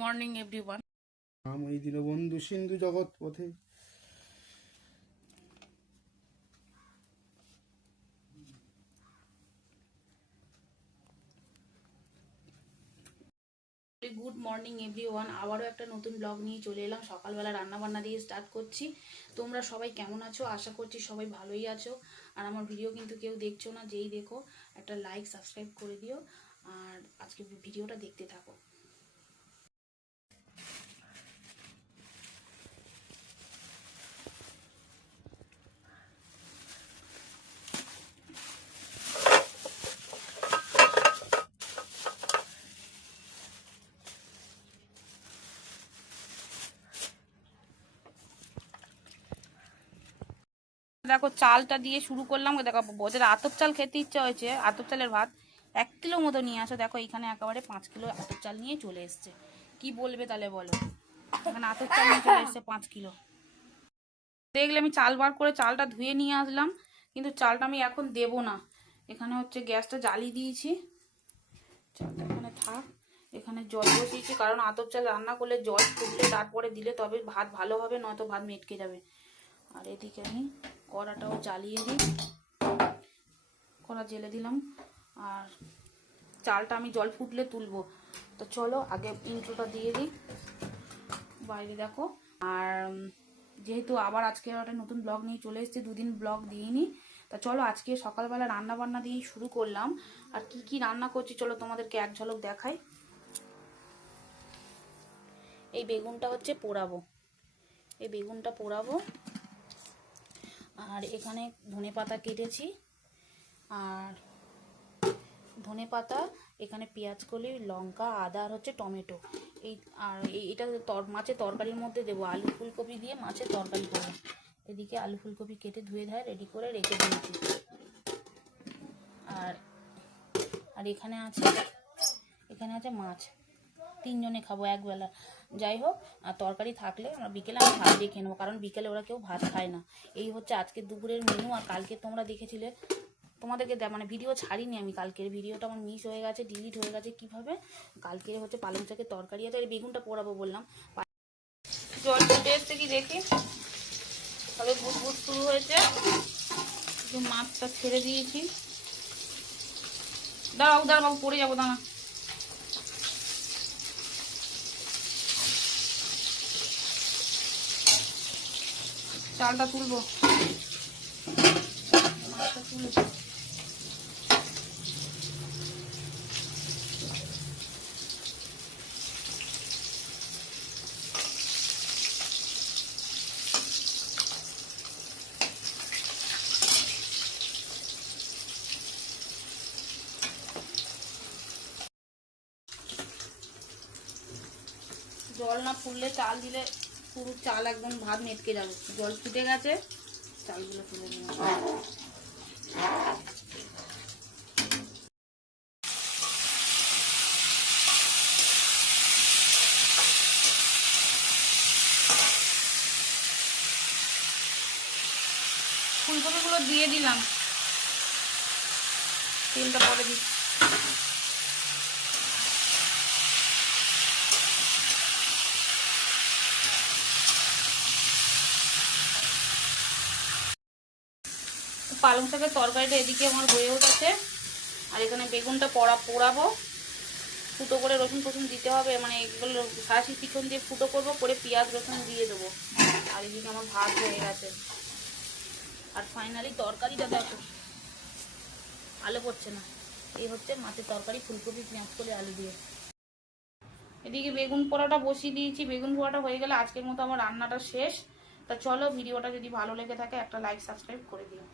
Morning everyone নাম এই দীনবন্ধু সিন্ধু জগৎ পথে। গুড মর্নিং এভরিওয়ান আবারও একটা নতুন ব্লগ নিয়ে চলে এলাম। সকালবেলা রান্না বান্না দিয়ে স্টার্ট করছি। তোমরা সবাই কেমন আছো? আশা করছি সবাই ভালোই আছো। আর আমার ভিডিও কিন্তু কেউ দেখছ না যেই দেখো একটা লাইক সাবস্ক্রাইব করে দিও। আর আজকে ভিডিওটা দেখতে থাকো। দেখো চালটা দিয়ে শুরু করলাম। দেখো ওদের আতপ চাল খেতে ইচ্ছা হয়েছে। আতপ চালের ভাত এক কিলো মতো নিয়ে আসো। দেখো এখানে একেবারে পাঁচ কিলো আতপ চাল নিয়ে চলে এসছে। কি বলবে তাহলে বলো? এখানে আতপ চাল নিয়ে চলে এসছে পাঁচ কিলো। দেখলে আমি চাল বার করে চালটা ধুয়ে নিয়ে আসলাম, কিন্তু চালটা আমি এখন দেব না। এখানে হচ্ছে গ্যাসটা জ্বালিয়ে দিয়েছি। চালটা এখানে থাক। এখানে জল বসিয়েছি, কারণ আতপ চাল রান্না করলে জল ফুটলে তারপরে দিলে তবে ভাত ভালো হবে, নয়তো ভাত মেটকে যাবে। আর এদিকে আমি কড়াটাও জ্বালিয়ে দিই। কড়া জেলে দিলাম। আর চালটা আমি জল ফুটলে তুলবো। তো চলো আগে ইন্ট্রোটা দিয়ে দিই। বাইরে দেখো। আর যেহেতু আবার আজকে একটা নতুন ব্লগ নিয়ে চলে এসেছি, দুদিন ব্লগ দিইনি। তা চলো আজকে সকালবেলা রান্না বান্না দিয়েই শুরু করলাম। আর কি কি রান্না করছি চলো তোমাদেরকে এক ঝলক দেখাই। এই বেগুনটা হচ্ছে পোড়াবো। এই বেগুনটা পোড়াবো। আর এখানে ধনে পাতা কেটেছি। আর ধনে পাতা, এখানে পেঁয়াজ, কলি, লঙ্কা, আদা আর হচ্ছে টমেটো। এই আর এটা তর মাছের তরকারির মধ্যে দেবো। আলু ফুলকপি দিয়ে মাছের তরকারি করব। এদিকে আলু ফুলকপি কেটে ধুয়ে ধায় রেডি করে রেখে দিয়েছি। আর আর এখানে আছে এখানে আছে মাছ। তিনজনে খাব একবেলা। যাই হোক, আর তরকারি থাকলে আমরা বিকেলে আমি ভাত দিয়ে খেয়ে নেব, কারণ বিকেলে ওরা কেউ ভাত খায় না। এই হচ্ছে আজকে দুপুরের মেনু আর কালকে তোমরা দেখেছিলে, তোমাদেরকে মানে ভিডিও ছাড়িনি আমি কালকের ভিডিওটা আমার মিস হয়ে গেছে ডিলিট হয়ে গেছে কীভাবে? কালকে হচ্ছে পালং শাকের তরকারি আছে, আর বেগুনটা পোড়াবো বললাম। জল ফুটে এসছে কি দেখি? তবে বুট শুরু হয়েছে। মাছটা ছেড়ে দিয়েছি। দাঁড়াও বাবু, পড়ে যাব, দাঁড়া। চালটা তুলবো। জল না ফুললে চাল দিলে পুরো চাল একদম ভাত মেটকে যাবে। জল ফুটে গেছে, চালগুলো তুলে নিয়ে ফুলকপিগুলো দিয়ে দিলাম। তেলটা পরে দিচ্ছি। পালং শাকের তরকারিটা এদিকে আমার হয়ে উঠেছে। আর এখানে বেগুনটা পড়া পোড়াবো। ফুটো করে রসুন ফসুন দিতে হবে। মানে এগুলো সারাশি চিকন দিয়ে ফুটো করব, করে পেঁয়াজ, রসুন দিয়ে দেবো। আর এদিকে আমার ভাত হয়ে গেছে। আর ফাইনালি তরকারিটা দেখো। আলু পড়ছে না। এই হচ্ছে মাছের তরকারি, ফুলকপি, পেঁয়াজ করে আলু দিয়ে। এদিকে বেগুন পোড়াটা বসিয়ে দিয়েছি। বেগুন পোড়াটা হয়ে গেলে আজকের মতো আমার রান্নাটা শেষ। তা চলো, ভিডিওটা যদি ভালো লেগে থাকে, একটা লাইক সাবস্ক্রাইব করে দিও।